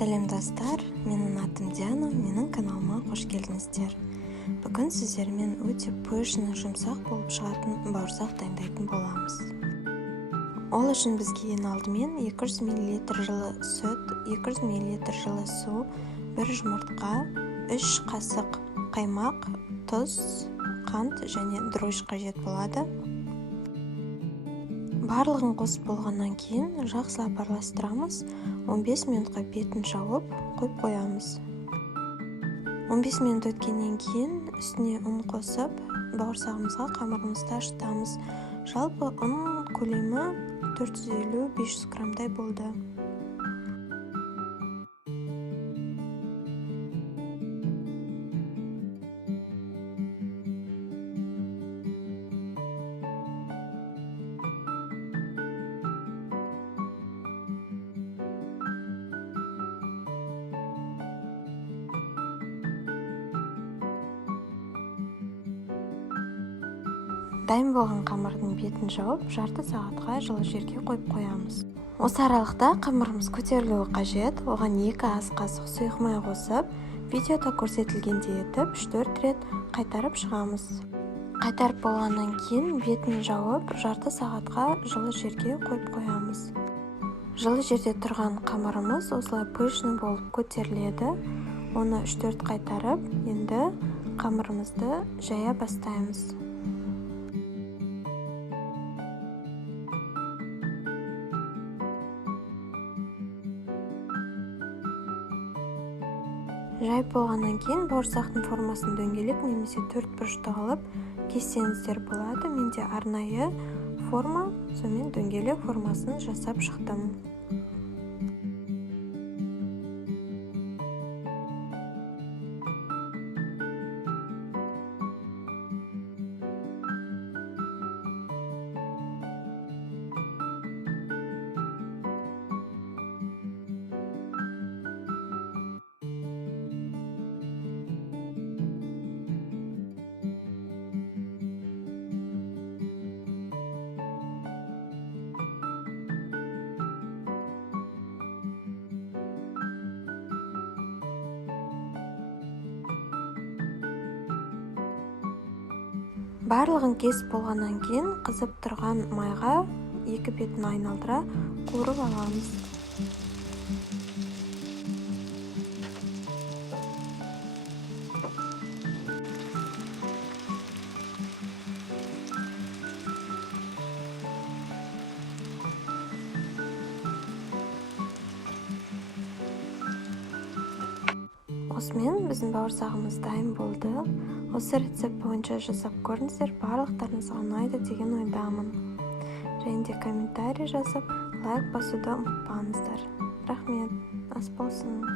Сәлем достар, менің атым Диана, менің каналыма қош келдіңіздер. Бүгін сіздермен өте пышны, жұмсақ болып шығатын бауырсақ дайындайтын боламыз. Ол үшін бізге ең алдымен 200 мл жылы сүт, 200 мл жылы су, 1 жұмыртқа, 3 қасық қаймақ, тұз, қант және дрожж қажет болады. Барлығын қосып болғаннан кейін жақсылап араластырамыз. 15 минутқа бетін жауып қойып қоямыз. 15 минут өткеннен кейін үстіне ұн қосып, бауырсағымызға қамырымызды ашытамыз. Жалпы ұн көлемі 450-500 граммдай болды. Дайын болған қамырдың бетін жауып, жарты сағатқа жылы жерге қойып қоямыз. Осы аралықта қамырымыз көтерілуі қажет. Оған 2 ас қасық сұйық май қосып, видеода көрсетілгендей етіп 3-4 рет қайтарып шығамыз. Қайтарып болғаннан кейін бетін жауып, жарты сағатқа жылы жерге қойып қоямыз. Жылы жерде тұрған қамырымыз осылай пышны болып көтеріледі. Оны 3-4 қайтарып, енді қамырымызды жая бастаймыз. Жайып болғаннан кейін бауырсақтың формасын дөңгелек немесе 4 бұрышты қылып кессеңіздер болады. Менде арнайы форма, сонымен дөңгелек формасын жасап шықтым. Барлығын кесіп болғаннан кейін қызып тұрған майға 2 бетін айналдыра қуырып аламыз. Осымен біздің бауырсағымыз дайын болды. Осы рецепт бойынша жасап көріңіздер, барлықтарыңызға ұнайды деген ойдамын. Және де комментарий жазып, лайк басуды ұмытпаңыздар. Рахмет, ас болсын.